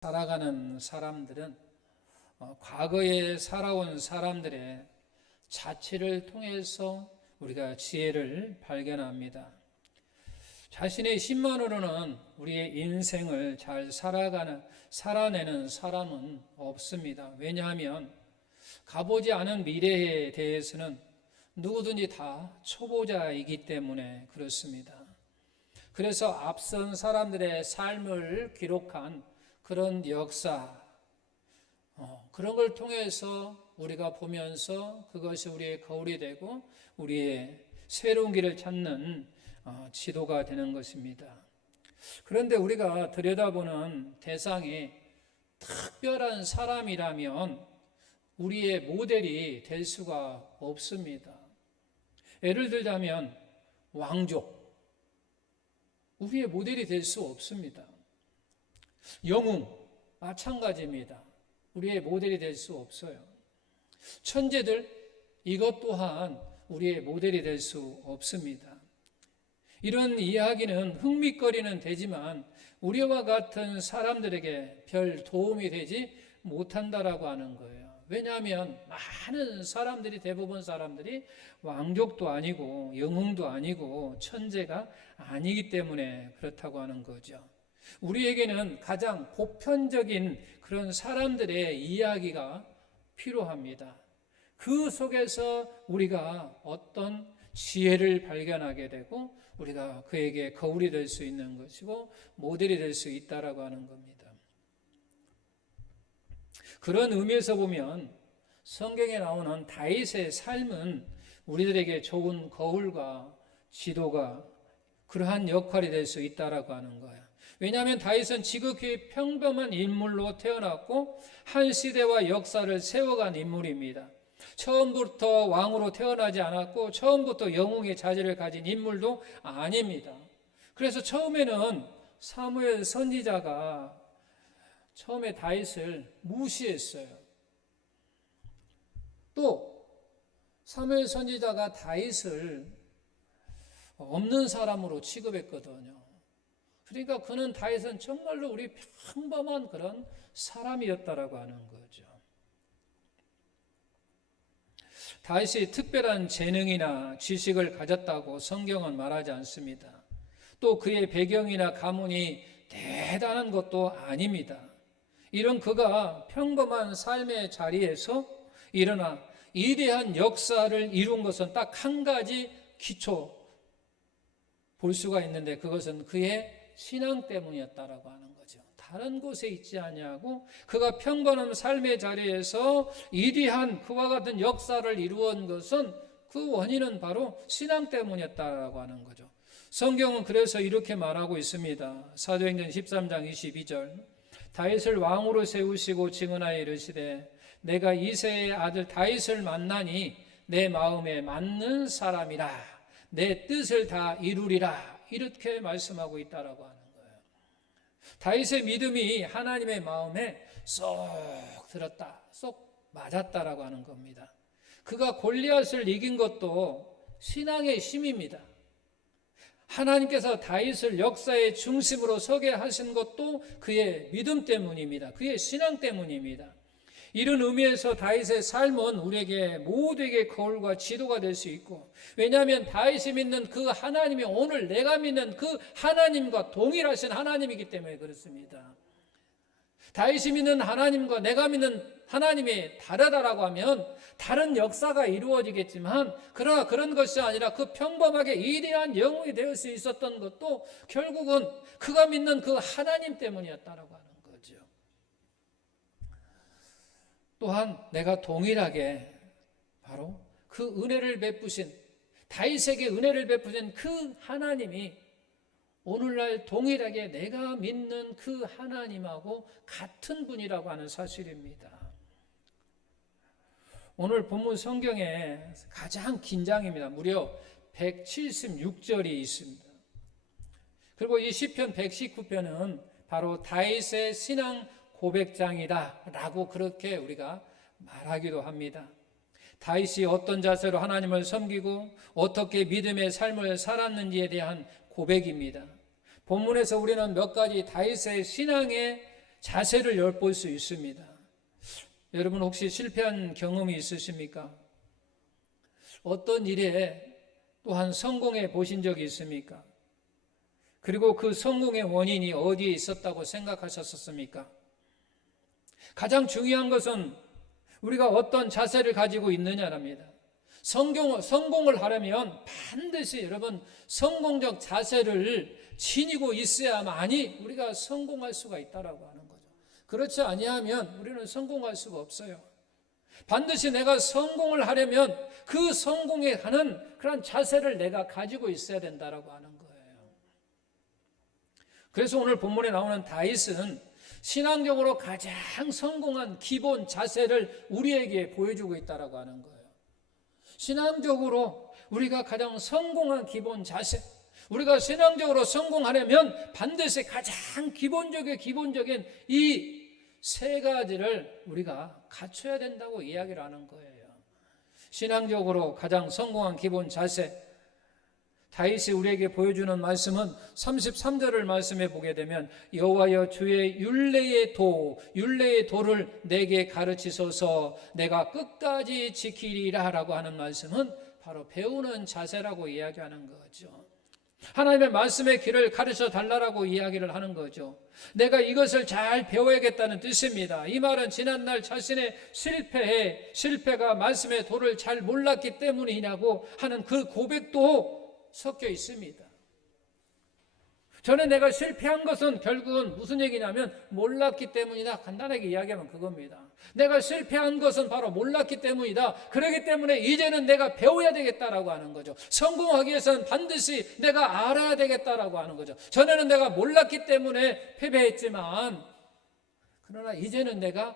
살아가는 사람들은 과거에 살아온 사람들의 자취를 통해서 우리가 지혜를 발견합니다. 자신의 힘만으로는 우리의 인생을 잘 살아내는 사람은 없습니다. 왜냐하면 가보지 않은 미래에 대해서는 누구든지 다 초보자이기 때문에 그렇습니다. 그래서 앞선 사람들의 삶을 기록한 그런 역사, 그런 걸 통해서 우리가 보면서 그것이 우리의 거울이 되고 우리의 새로운 길을 찾는 지도가 되는 것입니다. 그런데 우리가 들여다보는 대상이 특별한 사람이라면 우리의 모델이 될 수가 없습니다. 예를 들자면 왕족, 우리의 모델이 될 수 없습니다. 영웅, 마찬가지입니다. 우리의 모델이 될 수 없어요. 천재들, 이것 또한 우리의 모델이 될 수 없습니다. 이런 이야기는 흥미거리는 되지만 우리와 같은 사람들에게 별 도움이 되지 못한다라고 하는 거예요. 왜냐하면 많은 사람들이, 대부분 사람들이 왕족도 아니고 영웅도 아니고 천재가 아니기 때문에 그렇다고 하는 거죠. 우리에게는 가장 보편적인 그런 사람들의 이야기가 필요합니다. 그 속에서 우리가 어떤 지혜를 발견하게 되고 우리가 그에게 거울이 될 수 있는 것이고 모델이 될 수 있다라고 하는 겁니다. 그런 의미에서 보면 성경에 나오는 다윗의 삶은 우리들에게 좋은 거울과 지도가 그러한 역할이 될 수 있다라고 하는 거예요. 왜냐하면 다윗은 지극히 평범한 인물로 태어났고 한 시대와 역사를 세워간 인물입니다. 처음부터 왕으로 태어나지 않았고 처음부터 영웅의 자질을 가진 인물도 아닙니다. 그래서 처음에는 사무엘 선지자가 처음에 다윗을 무시했어요. 또 사무엘 선지자가 다윗을 없는 사람으로 취급했거든요. 그러니까 그는 다윗은 정말로 우리 평범한 그런 사람이었다라고 하는 거죠. 다윗이 특별한 재능이나 지식을 가졌다고 성경은 말하지 않습니다. 또 그의 배경이나 가문이 대단한 것도 아닙니다. 이런 그가 평범한 삶의 자리에서 일어나 위대한 역사를 이룬 것은 딱 한 가지 기초 볼 수가 있는데 그것은 그의 신앙 때문이었다라고 하는 거죠. 다른 곳에 있지 아니하고 그가 평범한 삶의 자리에서 위대한 그와 같은 역사를 이루은 것은 그 원인은 바로 신앙 때문이었다라고 하는 거죠. 성경은 그래서 이렇게 말하고 있습니다. 사도행전 13장 22절 다윗을 왕으로 세우시고 증언하여 이르시되 내가 이새의 아들 다윗을 만나니 내 마음에 맞는 사람이라 내 뜻을 다 이루리라 이렇게 말씀하고 있다라고 하는 거예요. 다윗의 믿음이 하나님의 마음에 쏙 들었다, 쏙 맞았다라고 하는 겁니다. 그가 골리앗을 이긴 것도 신앙의 힘입니다. 하나님께서 다윗을 역사의 중심으로 서게 하신 것도 그의 믿음 때문입니다. 그의 신앙 때문입니다. 이런 의미에서 다윗의 삶은 우리에게 모두에게 거울과 지도가 될 수 있고, 왜냐하면 다윗이 믿는 그 하나님이 오늘 내가 믿는 그 하나님과 동일하신 하나님이기 때문에 그렇습니다. 다윗이 믿는 하나님과 내가 믿는 하나님이 다르다라고 하면 다른 역사가 이루어지겠지만 그러나 그런 것이 아니라 그 평범하게 위대한 영웅이 될 수 있었던 것도 결국은 그가 믿는 그 하나님 때문이었다라고 하는 거죠. 또한 내가 동일하게 바로 그 은혜를 베푸신 다윗에게 은혜를 베푸신 그 하나님이 오늘날 동일하게 내가 믿는 그 하나님하고 같은 분이라고 하는 사실입니다. 오늘 본문 성경에 가장 긴 장입니다. 무려 176절이 있습니다. 그리고 이 시편 119편은 바로 다윗의 신앙 고백장이다 라고 그렇게 우리가 말하기도 합니다. 다윗이 어떤 자세로 하나님을 섬기고 어떻게 믿음의 삶을 살았는지에 대한 고백입니다. 본문에서 우리는 몇 가지 다윗의 신앙의 자세를 엿볼 수 있습니다. 여러분 혹시 실패한 경험이 있으십니까? 어떤 일에 또한 성공해 보신 적이 있습니까? 그리고 그 성공의 원인이 어디에 있었다고 생각하셨습니까? 가장 중요한 것은 우리가 어떤 자세를 가지고 있느냐랍니다. 성공을 하려면 반드시 여러분 성공적 자세를 지니고 있어야만이 우리가 성공할 수가 있다라고 하는 거죠. 그렇지 아니하면 우리는 성공할 수가 없어요. 반드시 내가 성공을 하려면 그 성공에 가는 그런 자세를 내가 가지고 있어야 된다라고 하는 거예요. 그래서 오늘 본문에 나오는 다윗은 신앙적으로 가장 성공한 기본 자세를 우리에게 보여주고 있다라고 하는 거예요. 신앙적으로 우리가 가장 성공한 기본 자세, 우리가 신앙적으로 성공하려면 반드시 가장 기본적인 이 세 가지를 우리가 갖춰야 된다고 이야기를 하는 거예요. 신앙적으로 가장 성공한 기본 자세, 다윗이 우리에게 보여주는 말씀은 33절을 말씀해 보게 되면 여호와여 주의 율례의 도를 내게 가르치소서 내가 끝까지 지키리라 라고 하는 말씀은 바로 배우는 자세라고 이야기하는 거죠. 하나님의 말씀의 길을 가르쳐 달라고 이야기를 하는 거죠. 내가 이것을 잘 배워야겠다는 뜻입니다. 이 말은 지난날 자신의 실패가 말씀의 도를 잘 몰랐기 때문이냐고 하는 그 고백도 섞여 있습니다. 전에 내가 실패한 것은 결국은 무슨 얘기냐면 몰랐기 때문이다. 간단하게 이야기하면 그겁니다. 내가 실패한 것은 바로 몰랐기 때문이다. 그렇기 때문에 이제는 내가 배워야 되겠다라고 하는 거죠. 성공하기 위해서는 반드시 내가 알아야 되겠다라고 하는 거죠. 전에는 내가 몰랐기 때문에 패배했지만 그러나 이제는 내가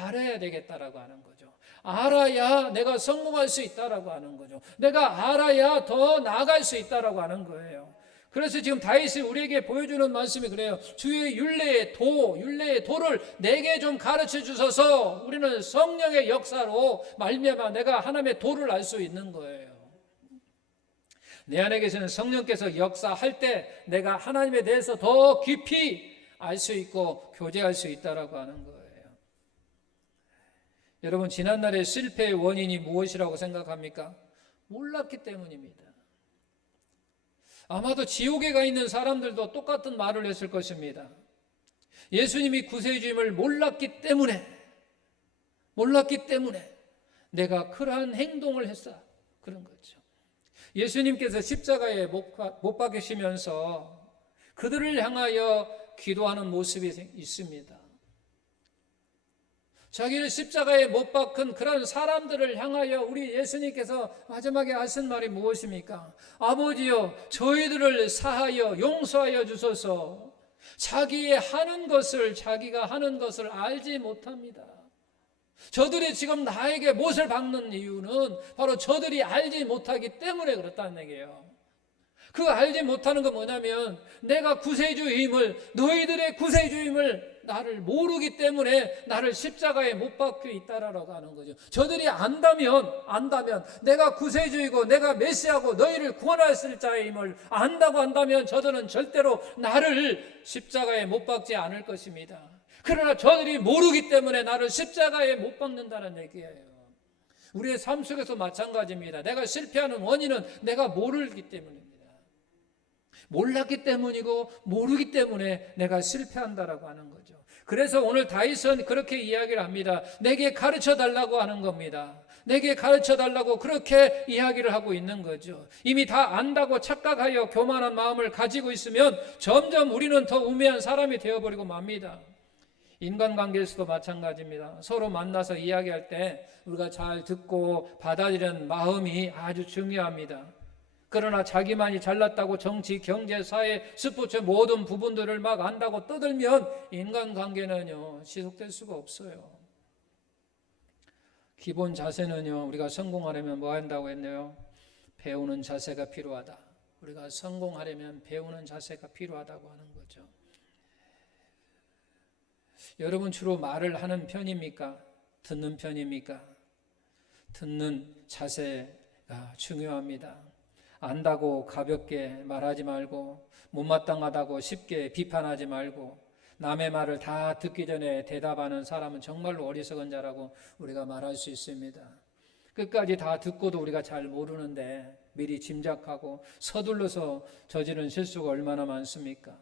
알아야 되겠다라고 하는 거죠. 알아야 내가 성공할 수 있다라고 하는 거죠. 내가 알아야 더 나아갈 수 있다라고 하는 거예요. 그래서 지금 다윗이 우리에게 보여주는 말씀이 그래요. 주의 율례의 도를 내게 좀 가르쳐 주셔서 우리는 성령의 역사로 말미암아 내가 하나님의 도를 알 수 있는 거예요. 내 안에 계시는 성령께서 역사할 때 내가 하나님에 대해서 더 깊이 알 수 있고 교제할 수 있다라고 하는 거예요. 여러분 지난날의 실패의 원인이 무엇이라고 생각합니까? 몰랐기 때문입니다. 아마도 지옥에 가 있는 사람들도 똑같은 말을 했을 것입니다. 예수님이 구세주임을 몰랐기 때문에 내가 그러한 행동을 했어. 그런 거죠. 예수님께서 십자가에 못 박히시면서 그들을 향하여 기도하는 모습이 있습니다. 자기를 십자가에 못 박은 그런 사람들을 향하여 우리 예수님께서 마지막에 하신 말이 무엇입니까? 아버지여 저희들을 사하여 용서하여 주소서. 자기가 하는 것을 알지 못합니다. 저들이 지금 나에게 못을 박는 이유는 바로 저들이 알지 못하기 때문에 그렇다는 얘기예요. 그 알지 못하는 건 뭐냐면 내가 구세주임을, 너희들의 구세주임을 나를 모르기 때문에 나를 십자가에 못 박혀 있다라고 하는 거죠. 저들이 안다면 내가 구세주이고 내가 메시아고 너희를 구원하실 자임을 안다고 한다면 저들은 절대로 나를 십자가에 못 박지 않을 것입니다. 그러나 저들이 모르기 때문에 나를 십자가에 못 박는다는 얘기예요. 우리의 삶 속에서 마찬가지입니다. 내가 실패하는 원인은 내가 모르기 때문입니다. 몰랐기 때문이고 모르기 때문에 내가 실패한다라고 하는 거죠. 그래서 오늘 다윗은 그렇게 이야기를 합니다. 내게 가르쳐 달라고 하는 겁니다. 내게 가르쳐 달라고 그렇게 이야기를 하고 있는 거죠. 이미 다 안다고 착각하여 교만한 마음을 가지고 있으면 점점 우리는 더 우매한 사람이 되어버리고 맙니다. 인간관계에서도 마찬가지입니다. 서로 만나서 이야기할 때 우리가 잘 듣고 받아들이는 마음이 아주 중요합니다. 그러나 자기만이 잘났다고 정치, 경제, 사회, 스포츠 모든 부분들을 막 안다고 떠들면 인간관계는요 지속될 수가 없어요. 기본 자세는요 우리가 성공하려면 뭐 한다고 했네요? 배우는 자세가 필요하다. 우리가 성공하려면 배우는 자세가 필요하다고 하는 거죠. 여러분 주로 말을 하는 편입니까? 듣는 편입니까? 듣는 자세가 중요합니다. 안다고 가볍게 말하지 말고 못마땅하다고 쉽게 비판하지 말고 남의 말을 다 듣기 전에 대답하는 사람은 정말로 어리석은 자라고 우리가 말할 수 있습니다. 끝까지 다 듣고도 우리가 잘 모르는데 미리 짐작하고 서둘러서 저지른 실수가 얼마나 많습니까?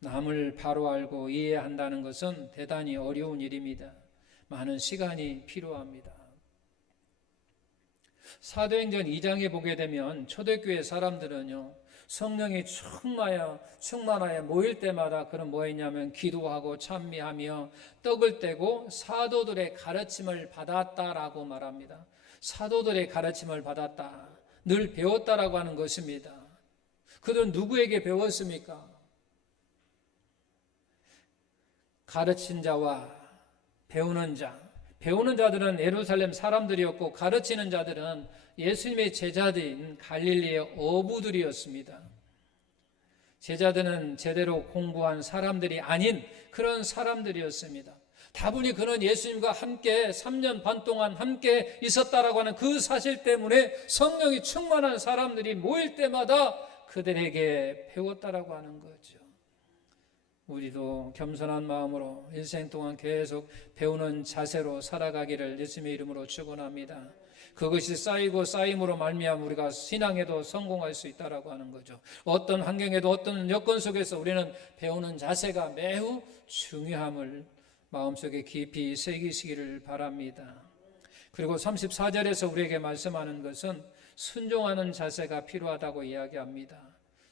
남을 바로 알고 이해한다는 것은 대단히 어려운 일입니다. 많은 시간이 필요합니다. 사도행전 2장에 보게 되면 초대교회 사람들은요, 성령이 충만하여 모일 때마다 그런 뭐 했냐면 기도하고 찬미하며 떡을 떼고 사도들의 가르침을 받았다라고 말합니다. 사도들의 가르침을 받았다. 늘 배웠다라고 하는 것입니다. 그들은 누구에게 배웠습니까? 가르친 자와 배우는 자. 배우는 자들은 예루살렘 사람들이었고 가르치는 자들은 예수님의 제자들인 갈릴리의 어부들이었습니다. 제자들은 제대로 공부한 사람들이 아닌 그런 사람들이었습니다. 다분히 그는 예수님과 함께 3년 반 동안 함께 있었다라고 하는 그 사실 때문에 성령이 충만한 사람들이 모일 때마다 그들에게 배웠다라고 하는 거죠. 우리도 겸손한 마음으로 일생 동안 계속 배우는 자세로 살아가기를 예수님의 이름으로 축원합니다. 그것이 쌓이고 쌓임으로 말미암아 우리가 신앙에도 성공할 수 있다라고 하는 거죠. 어떤 환경에도 어떤 여건 속에서 우리는 배우는 자세가 매우 중요함을 마음속에 깊이 새기시기를 바랍니다. 그리고 34절에서 우리에게 말씀하는 것은 순종하는 자세가 필요하다고 이야기합니다.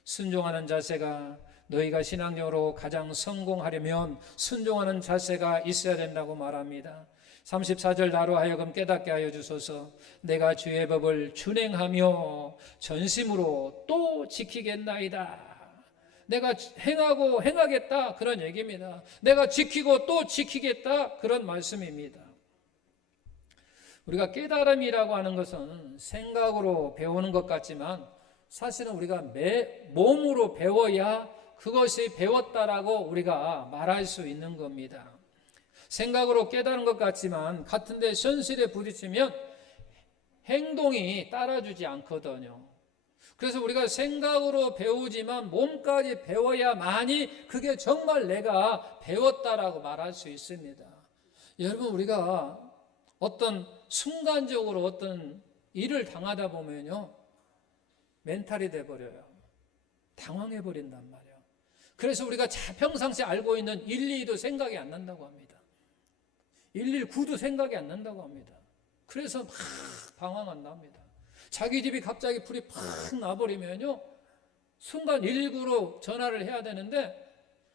순종하는 자세가 너희가 신앙적으로 가장 성공하려면 순종하는 자세가 있어야 된다고 말합니다. 34절 나로 하여금 깨닫게 하여 주소서. 내가 주의 법을 준행하며 전심으로 또 지키겠나이다. 내가 행하고 행하겠다 그런 얘기입니다. 내가 지키고 또 지키겠다 그런 말씀입니다. 우리가 깨달음이라고 하는 것은 생각으로 배우는 것 같지만 사실은 우리가 몸으로 배워야 그것이 배웠다라고 우리가 말할 수 있는 겁니다. 생각으로 깨달은 것 같지만 같은데 현실에 부딪히면 행동이 따라주지 않거든요. 그래서 우리가 생각으로 배우지만 몸까지 배워야만이 그게 정말 내가 배웠다라고 말할 수 있습니다. 여러분, 우리가 어떤 순간적으로 어떤 일을 당하다 보면요, 멘탈이 돼버려요. 당황해버린단 말이에요. 그래서 우리가 평상시에 알고 있는 112도 생각이 안 난다고 합니다. 119도 생각이 안 난다고 합니다. 그래서 막 방황한답니다. 자기 집이 갑자기 불이 팍 나버리면요, 순간 119로 전화를 해야 되는데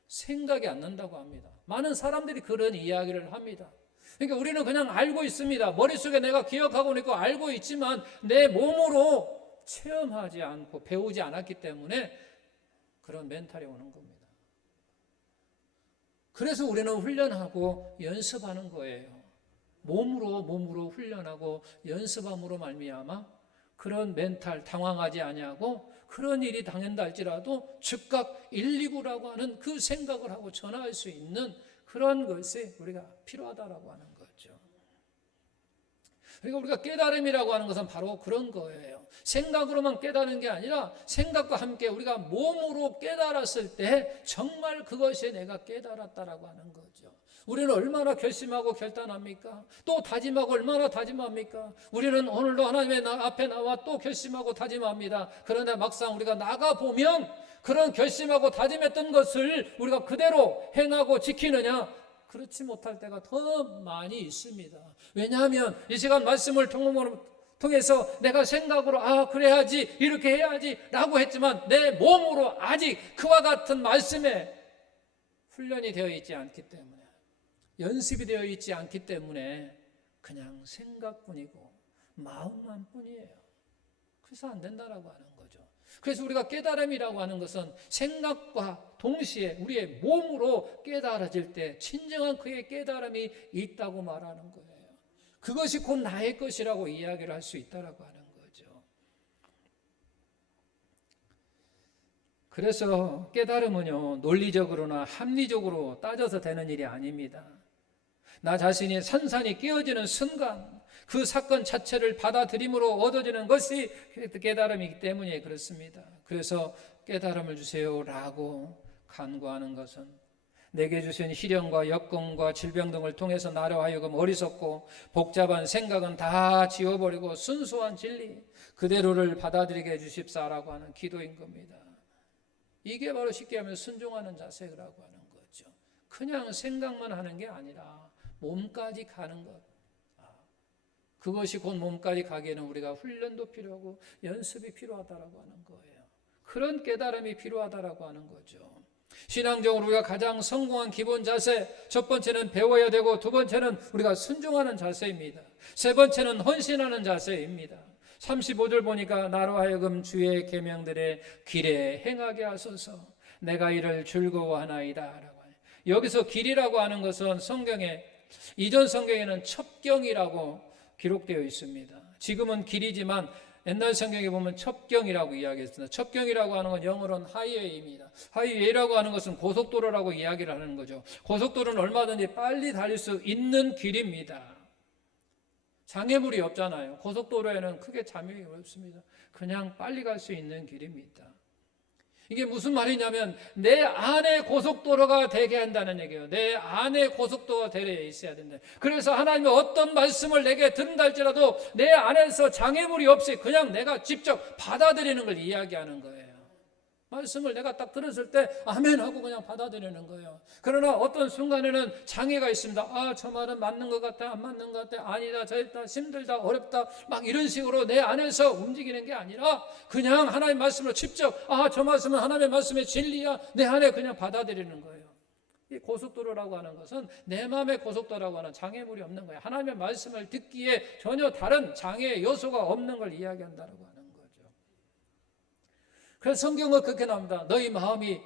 생각이 안 난다고 합니다. 많은 사람들이 그런 이야기를 합니다. 그러니까 우리는 그냥 알고 있습니다. 머릿속에 내가 기억하고 있고 알고 있지만 내 몸으로 체험하지 않고 배우지 않았기 때문에 그런 멘탈이 오는 겁니다. 그래서 우리는 훈련하고 연습하는 거예요. 몸으로 훈련하고 연습함으로 말미암아 그런 멘탈 당황하지 아니하고 그런 일이 당한다 할지라도 즉각 119라고 하는 그 생각을 하고 전화할 수 있는 그런 것이 우리가 필요하다라고 하는 거죠. 그러니까 우리가 깨달음이라고 하는 것은 바로 그런 거예요. 생각으로만 깨달은 게 아니라 생각과 함께 우리가 몸으로 깨달았을 때 정말 그것이 내가 깨달았다라고 하는 거죠. 우리는 얼마나 결심하고 결단합니까? 또 다짐하고 얼마나 다짐합니까? 우리는 오늘도 하나님의 앞에 나와 또 결심하고 다짐합니다. 그런데 막상 우리가 나가보면 그런 결심하고 다짐했던 것을 우리가 그대로 행하고 지키느냐? 그렇지 못할 때가 더 많이 있습니다. 왜냐하면 이 시간 말씀을 통해서 내가 생각으로 그래야지 이렇게 해야지 라고 했지만 내 몸으로 아직 그와 같은 말씀에 훈련이 되어 있지 않기 때문에 연습이 되어 있지 않기 때문에 그냥 생각뿐이고 마음만 뿐이에요. 그래서 안 된다라고 하는 거죠. 그래서 우리가 깨달음이라고 하는 것은 생각과 동시에 우리의 몸으로 깨달아질 때 진정한 그의 깨달음이 있다고 말하는 거예요. 그것이 곧 나의 것이라고 이야기를 할 수 있다라고 하는 거죠. 그래서 깨달음은요, 논리적으로나 합리적으로 따져서 되는 일이 아닙니다. 나 자신이 산산이 깨어지는 순간 그 사건 자체를 받아들임으로 얻어지는 것이 깨달음이기 때문에 그렇습니다. 그래서 깨달음을 주세요라고 간구하는 것은 내게 주신 시련과 여건과 질병 등을 통해서 나로 하여금 어리석고 복잡한 생각은 다 지워버리고 순수한 진리 그대로를 받아들이게 해주십사라고 하는 기도인 겁니다. 이게 바로 쉽게 하면 순종하는 자세라고 하는 거죠. 그냥 생각만 하는 게 아니라 몸까지 가는 것. 그것이 곧 몸까지 가기에는 우리가 훈련도 필요하고 연습이 필요하다라고 하는 거예요. 그런 깨달음이 필요하다라고 하는 거죠. 신앙적으로 우리가 가장 성공한 기본 자세, 첫 번째는 배워야 되고 두 번째는 우리가 순종하는 자세입니다. 세 번째는 헌신하는 자세입니다. 35절 보니까 나로 하여금 주의 계명들의 길에 행하게 하소서 내가 이를 즐거워하나이다 라고 해요. 여기서 길이라고 하는 것은 성경에 이전 성경에는 첩경이라고 기록되어 있습니다. 지금은 길이지만 옛날 성경에 보면 첩경이라고 이야기했습니다. 첩경이라고 하는 건 영어로는 하이웨이입니다. 하이웨이라고 하는 것은 고속도로라고 이야기를 하는 거죠. 고속도로는 얼마든지 빨리 달릴 수 있는 길입니다. 장애물이 없잖아요. 고속도로에는 크게 장애물이 없습니다. 그냥 빨리 갈 수 있는 길입니다. 이게 무슨 말이냐면 내 안에 고속도로가 되게 한다는 얘기예요. 내 안에 고속도로가 되게 있어야 된다. 그래서 하나님이 어떤 말씀을 내게 들은다 할지라도 내 안에서 장애물이 없이 그냥 내가 직접 받아들이는 걸 이야기하는 거예요. 말씀을 내가 딱 들었을 때 아멘 하고 그냥 받아들이는 거예요. 그러나 어떤 순간에는 장애가 있습니다. 저 말은 맞는 것 같아, 안 맞는 것 같아, 아니다, 저랬다, 힘들다, 어렵다, 막 이런 식으로 내 안에서 움직이는 게 아니라 그냥 하나님의 말씀을 직접 저 말씀은 하나님의 말씀의 진리야, 내 안에 그냥 받아들이는 거예요. 이 고속도로라고 하는 것은 내 마음의 고속도로라고 하는 장애물이 없는 거예요. 하나님의 말씀을 듣기에 전혀 다른 장애 요소가 없는 걸 이야기한다고 하는 거예요. 그래서 성경은 그렇게 나옵니다. 너희 마음이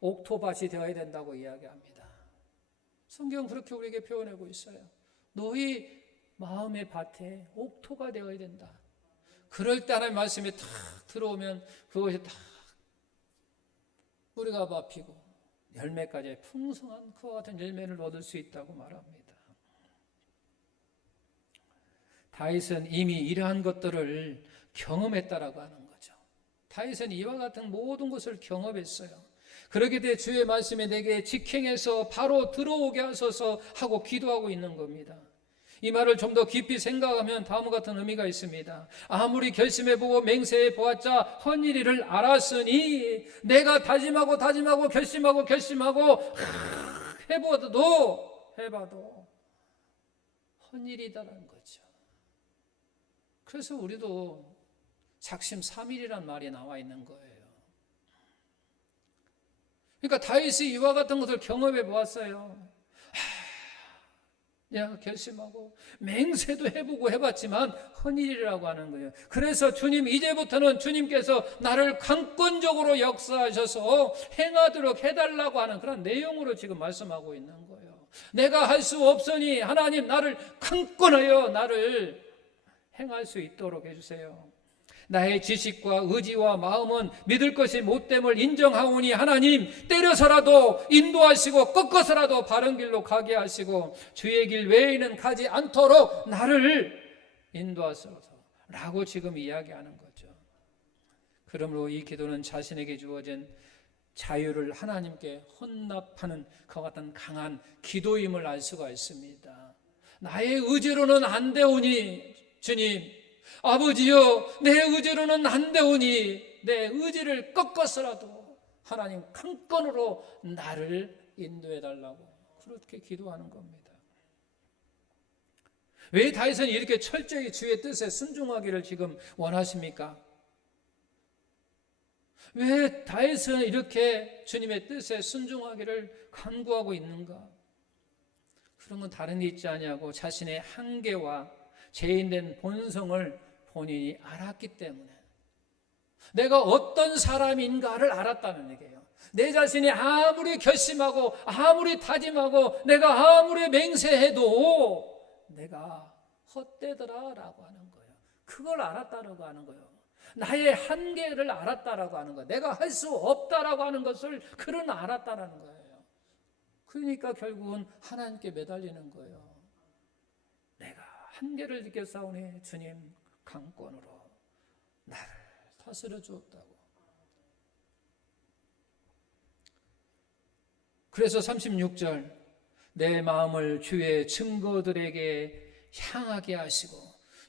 옥토밭이 되어야 된다고 이야기합니다. 성경은 그렇게 우리에게 표현하고 있어요. 너희 마음의 밭에 옥토가 되어야 된다. 그럴 때 하나님의 말씀이 탁 들어오면 그것이 탁 뿌리가 밟히고 열매까지 풍성한 그와 같은 열매를 얻을 수 있다고 말합니다. 다윗은 이미 이러한 것들을 경험했다라고 하는 거죠. 다윗은 이와 같은 모든 것을 경험했어요. 그러게 돼 주의 말씀에 내게 직행해서 바로 들어오게 하소서 하고 기도하고 있는 겁니다. 이 말을 좀 더 깊이 생각하면 다음과 같은 의미가 있습니다. 아무리 결심해보고 맹세해 보았자 헛일이를 알았으니 내가 다짐하고 결심하고 해봐도 헛일이다라는 거죠. 그래서 우리도 작심 삼일이란 말이 나와 있는 거예요. 그러니까 다윗이 이와 같은 것을 경험해 보았어요. 내가 결심하고 맹세도 해보고 해봤지만 헛일이라고 하는 거예요. 그래서 주님 이제부터는 주님께서 나를 강권적으로 역사하셔서 행하도록 해달라고 하는 그런 내용으로 지금 말씀하고 있는 거예요. 내가 할 수 없으니 하나님 나를 강권하여 나를 행할 수 있도록 해주세요. 나의 지식과 의지와 마음은 믿을 것이 못됨을 인정하오니 하나님 때려서라도 인도하시고 꺾어서라도 바른 길로 가게 하시고 주의 길 외에는 가지 않도록 나를 인도하소서 라고 지금 이야기하는 거죠. 그러므로 이 기도는 자신에게 주어진 자유를 하나님께 헌납하는 그와 같은 강한 기도임을 알 수가 있습니다. 나의 의지로는 안 되오니 주님 아버지여 내 의지로는 안 되오니 내 의지를 꺾어서라도 하나님 강권으로 나를 인도해 달라고 그렇게 기도하는 겁니다. 왜 다윗은 이렇게 철저히 주의 뜻에 순종하기를 지금 원하십니까? 왜 다윗은 이렇게 주님의 뜻에 순종하기를 간구하고 있는가? 그런 건 다른 데 있지 아니하고 자신의 한계와 죄인된 본성을 본인이 알았기 때문에 내가 어떤 사람인가를 알았다는 얘기예요. 내 자신이 아무리 결심하고 아무리 다짐하고 내가 아무리 맹세해도 내가 헛되더라라고 하는 거예요. 그걸 알았다라고 하는 거예요. 나의 한계를 알았다라고 하는 거예요. 내가 할 수 없다라고 하는 것을 그는 알았다라는 거예요. 그러니까 결국은 하나님께 매달리는 거예요. 내가 한계를 느꼈사오니 주님 강권으로 나를 다스려 주었다고. 그래서 36절, 내 마음을 주의 증거들에게 향하게 하시고,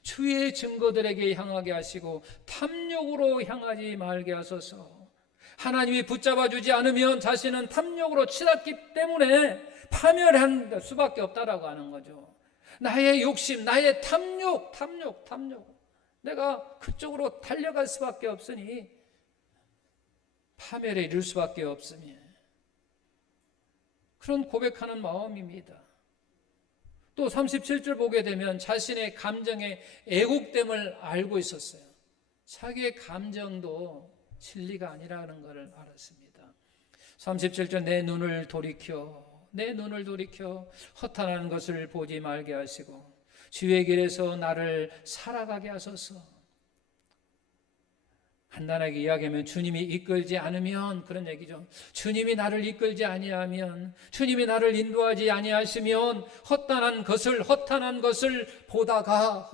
주의 증거들에게 향하게 하시고 탐욕으로 향하지 말게 하소서. 하나님이 붙잡아 주지 않으면 자신은 탐욕으로 치닫기 때문에 파멸할 수밖에 없다라고 하는 거죠. 나의 욕심, 나의 탐욕. 내가 그쪽으로 달려갈 수밖에 없으니 파멸에 이를 수밖에 없으니, 그런 고백하는 마음입니다. 또 37절 보게 되면 자신의 감정의 애국됨을 알고 있었어요. 자기의 감정도 진리가 아니라는 것을 알았습니다. 37절, 내 눈을 돌이켜 허탄한 것을 보지 말게 하시고 주의 길에서 나를 살아가게 하소서. 간단하게 이야기하면 주님이 이끌지 않으면, 그런 얘기죠. 주님이 나를 이끌지 아니하면, 주님이 나를 인도하지 아니하시면 허탄한 것을 보다가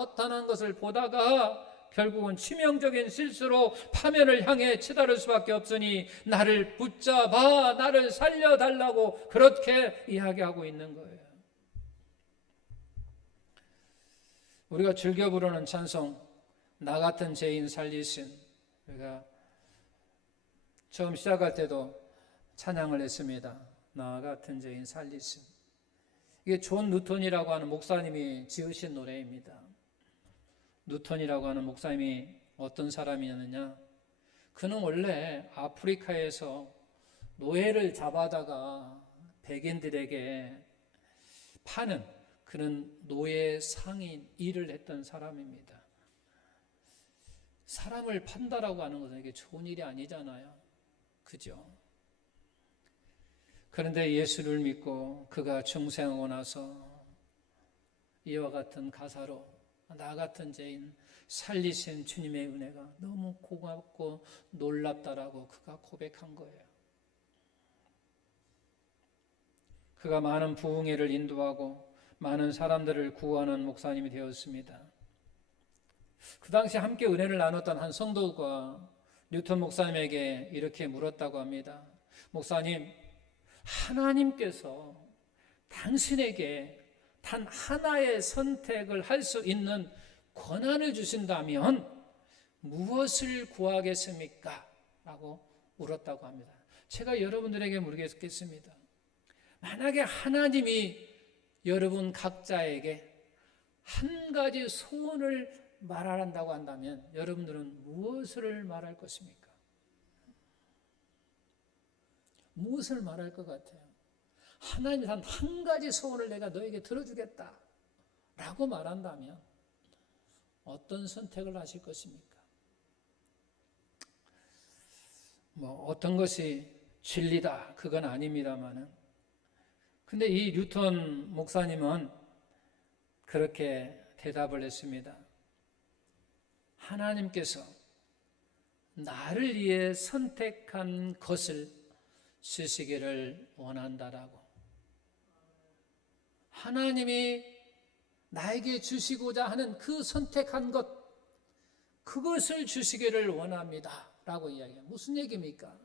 결국은 치명적인 실수로 파멸을 향해 치달을 수밖에 없으니 나를 붙잡아 나를 살려달라고 그렇게 이야기하고 있는 거예요. 우리가 즐겨 부르는 찬송, 나 같은 죄인 살리신, 우리가 처음 시작할 때도 찬양을 했습니다. 나 같은 죄인 살리신. 이게 존 누턴이라고 하는 목사님이 지으신 노래입니다. 누턴이라고 하는 목사님이 어떤 사람이었느냐, 그는 원래 아프리카에서 노예를 잡아다가 백인들에게 파는 그런 노예 상인 일을 했던 사람입니다. 사람을 판다라고 하는 것은 이게 좋은 일이 아니잖아요. 그죠? 그런데 예수를 믿고 그가 중생하고 나서 이와 같은 가사로 나 같은 죄인 살리신 주님의 은혜가 너무 고맙고 놀랍다라고 그가 고백한 거예요. 그가 많은 부흥회를 인도하고 많은 사람들을 구원하는 목사님이 되었습니다. 그 당시 함께 은혜를 나눴던 한 성도가 뉴턴 목사님에게 이렇게 물었다고 합니다. 목사님, 하나님께서 당신에게 단 하나의 선택을 할 수 있는 권한을 주신다면 무엇을 구하겠습니까? 라고 물었다고 합니다. 제가 여러분들에게 물겠습니다. 만약에 하나님이 여러분 각자에게 한 가지 소원을 말한다고 한다면 여러분들은 무엇을 말할 것입니까? 무엇을 말할 것 같아요? 하나님이 단 한 가지 소원을 내가 너에게 들어주겠다 라고 말한다면 어떤 선택을 하실 것입니까? 어떤 것이 진리다 그건 아닙니다만은, 근데 이 뉴턴 목사님은 그렇게 대답을 했습니다. 하나님께서 나를 위해 선택한 것을 주시기를 원한다라고. 하나님이 나에게 주시고자 하는 그 선택한 것, 그것을 주시기를 원합니다 라고 이야기해요. 무슨 얘기입니까?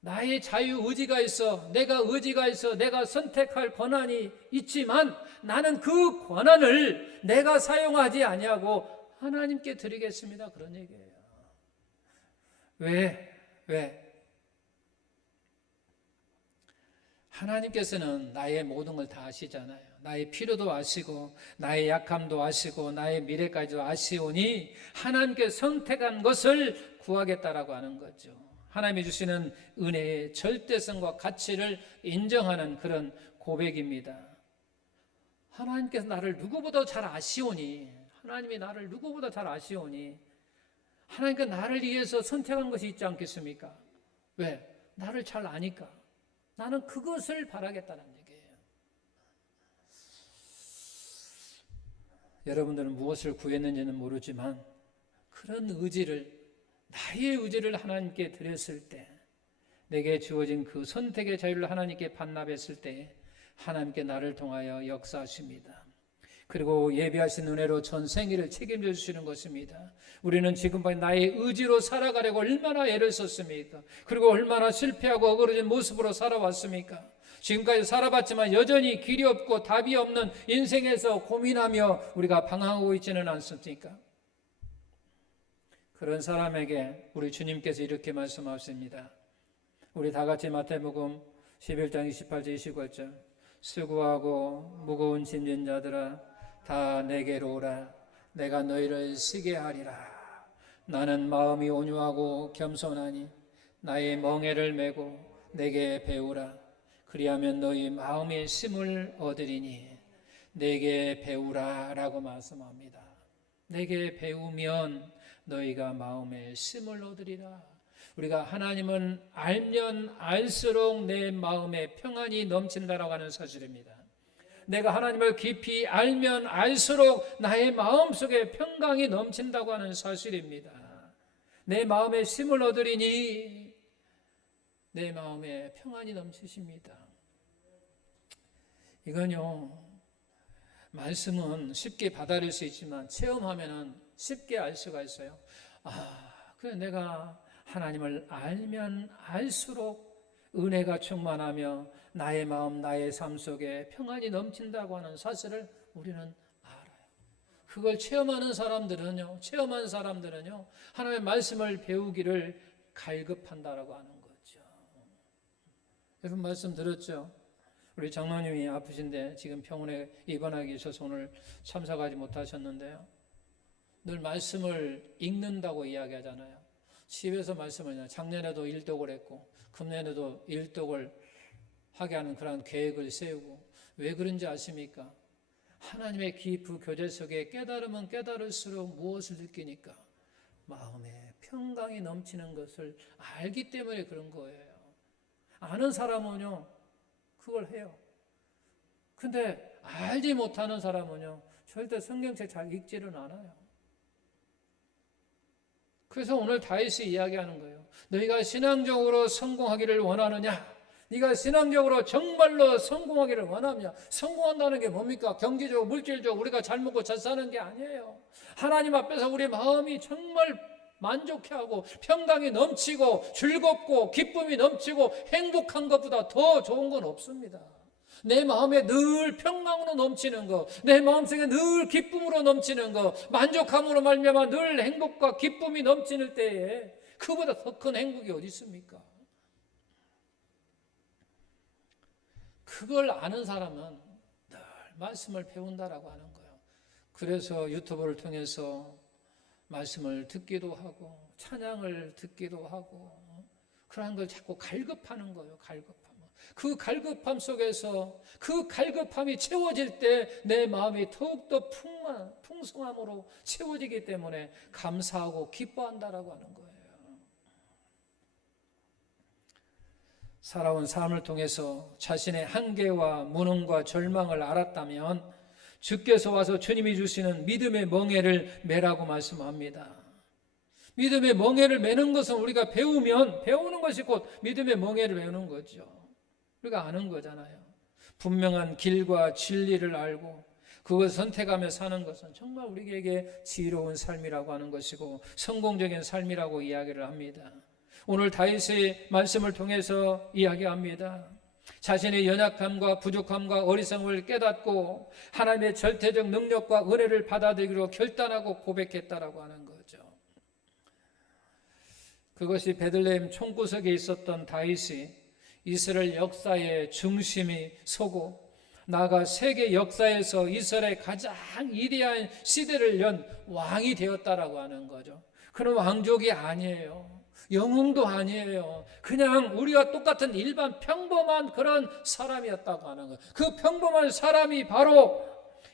나의 자유의지가 있어, 내가 의지가 있어, 내가 선택할 권한이 있지만 나는 그 권한을 내가 사용하지 아니하고 하나님께 드리겠습니다, 그런 얘기예요. 왜? 하나님께서는 나의 모든 걸 다 아시잖아요. 나의 필요도 아시고 나의 약함도 아시고 나의 미래까지도 아시오니 하나님께 선택한 것을 구하겠다라고 하는 거죠. 하나님이 주시는 은혜의 절대성과 가치를 인정하는 그런 고백입니다. 하나님께서 나를 누구보다 잘 아시오니, 하나님이 나를 누구보다 잘 아시오니 하나님께서 나를 위해서 선택한 것이 있지 않겠습니까? 왜? 나를 잘 아니까. 나는 그것을 바라겠다는 얘기예요. 여러분들은 무엇을 구했는지는 모르지만 그런 의지를, 나의 의지를 하나님께 드렸을 때, 내게 주어진 그 선택의 자유를 하나님께 반납했을 때 하나님께 나를 통하여 역사하십니다. 그리고 예비하신 은혜로 전 생애를 책임져 주시는 것입니다. 우리는 지금까지 나의 의지로 살아가려고 얼마나 애를 썼습니까? 그리고 얼마나 실패하고 어그러진 모습으로 살아왔습니까? 지금까지 살아봤지만 여전히 길이 없고 답이 없는 인생에서 고민하며 우리가 방황하고 있지는 않습니까? 그런 사람에게 우리 주님께서 이렇게 말씀하십니다. 우리 다 같이 마태복음 11장 28절 29절 수고하고 무거운 짐진 자들아 다 내게로 오라. 내가 너희를 쉬게 하리라. 나는 마음이 온유하고 겸손하니 나의 멍에를 메고 내게 배우라. 그리하면 너희 마음의 쉼을 얻으리니 내게 배우라 라고 말씀합니다. 내게 배우면 너희가 마음의 쉼을 얻으리라. 우리가 하나님은 알면 알수록 내 마음에 평안이 넘친다라고 하는 사실입니다. 내가 하나님을 깊이 알면 알수록 나의 마음속에 평강이 넘친다고 하는 사실입니다. 내 마음에 쉼을 얻으리니 내 마음에 평안이 넘치십니다. 이건요, 말씀은 쉽게 받아들일 수 있지만 체험하면 쉽게 알 수가 있어요. 그래 내가 하나님을 알면 알수록 은혜가 충만하며 나의 마음, 나의 삶 속에 평안이 넘친다고 하는 사실을 우리는 알아요. 그걸 체험한 사람들은요, 하나님의 말씀을 배우기를 갈급한다라고 하는 거죠. 여러분 말씀 들었죠? 우리 장로님이 아프신데 지금 병원에 입원하기 위해서 오늘 참석하지 못하셨는데요. 늘 말씀을 읽는다고 이야기하잖아요. 집에서 말씀을 작년에도 일독을 했고 금년에도 일독을 하게 하는 그런 계획을 세우고 왜 그런지 아십니까? 하나님의 깊은 교제 속에 깨달으면 깨달을수록 무엇을 느끼니까 마음에 평강이 넘치는 것을 알기 때문에 그런 거예요. 아는 사람은요 그걸 해요. 근데 알지 못하는 사람은요 절대 성경책 잘 읽지는 않아요. 그래서 오늘 다윗이 이야기하는 거예요. 너희가 신앙적으로 성공하기를 원하느냐? 네가 신앙적으로 정말로 성공하기를 원하느냐? 성공한다는 게 뭡니까? 경제적으로 물질적으로 우리가 잘 먹고 잘 사는 게 아니에요. 하나님 앞에서 우리 마음이 정말 만족해하고 평강이 넘치고 즐겁고 기쁨이 넘치고 행복한 것보다 더 좋은 건 없습니다. 내 마음에 늘 평강으로 넘치는 것, 내 마음속에 늘 기쁨으로 넘치는 것, 만족함으로 말미암아 늘 행복과 기쁨이 넘치는 때에 그보다 더 큰 행복이 어디 있습니까? 그걸 아는 사람은 늘 말씀을 배운다라고 하는 거예요. 그래서 유튜브를 통해서 말씀을 듣기도 하고 찬양을 듣기도 하고 그러한 걸 자꾸 갈급하는 거예요. 갈급함. 그 갈급함 속에서 그 갈급함이 채워질 때 내 마음이 더욱더 풍성함으로 채워지기 때문에 감사하고 기뻐한다라고 하는 거예요. 살아온 삶을 통해서 자신의 한계와 무능과 절망을 알았다면 주께서 와서 주님이 주시는 믿음의 멍에를 매라고 말씀합니다. 믿음의 멍에를 매는 것은 우리가 배우는 것이 곧 믿음의 멍에를 매는 거죠. 우리가 아는 거잖아요. 분명한 길과 진리를 알고 그것을 선택하며 사는 것은 정말 우리에게 지혜로운 삶이라고 하는 것이고 성공적인 삶이라고 이야기를 합니다. 오늘 다윗의 말씀을 통해서 이야기합니다. 자신의 연약함과 부족함과 어리석음을 깨닫고 하나님의 절대적 능력과 은혜를 받아들이기로 결단하고 고백했다라고 하는 거죠. 그것이 베들레헴 총구석에 있었던 다윗이 이스라엘 역사의 중심이 서고 나아가 세계 역사에서 이스라엘의 가장 위대한 시대를 연 왕이 되었다라고 하는 거죠. 그런 왕족이 아니에요. 영웅도 아니에요. 그냥 우리와 똑같은 일반 평범한 그런 사람이었다고 하는 거예요. 그 평범한 사람이 바로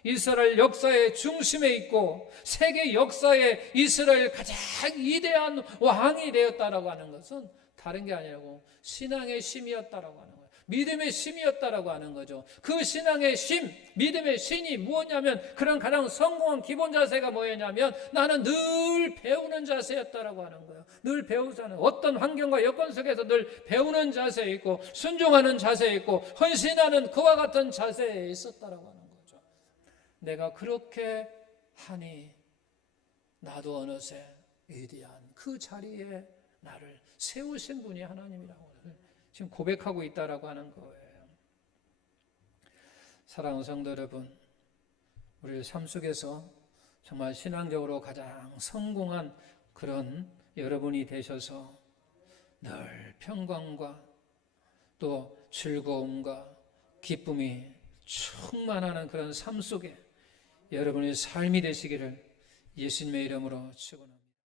이스라엘 역사의 중심에 있고 세계 역사에 이스라엘 가장 위대한 왕이 되었다라고 하는 것은 다른 게 아니고 신앙의 심이었다라고 하는 거예요. 믿음의 심이었다라고 하는 거죠. 그 신앙의 심, 믿음의 신이 무엇냐면 그런 가장 성공한 기본 자세가 뭐였냐면 나는 늘 배우는 자세였다라고 하는 거예요. 늘 배우자는 어떤 환경과 여건 속에서 늘 배우는 자세에 있고 순종하는 자세에 있고 헌신하는 그와 같은 자세에 있었다라고 하는 거죠. 내가 그렇게 하니 나도 어느새 위대한 그 자리에 나를 세우신 분이 하나님이라고 지금 고백하고 있다라고 하는 거예요. 사랑하는 성도 여러분, 우리 삶 속에서 정말 신앙적으로 가장 성공한 그런 여러분이 되셔서 늘 평강과 또 즐거움과 기쁨이 충만하는 그런 삶 속에 여러분의 삶이 되시기를 예수님의 이름으로 축원합니다.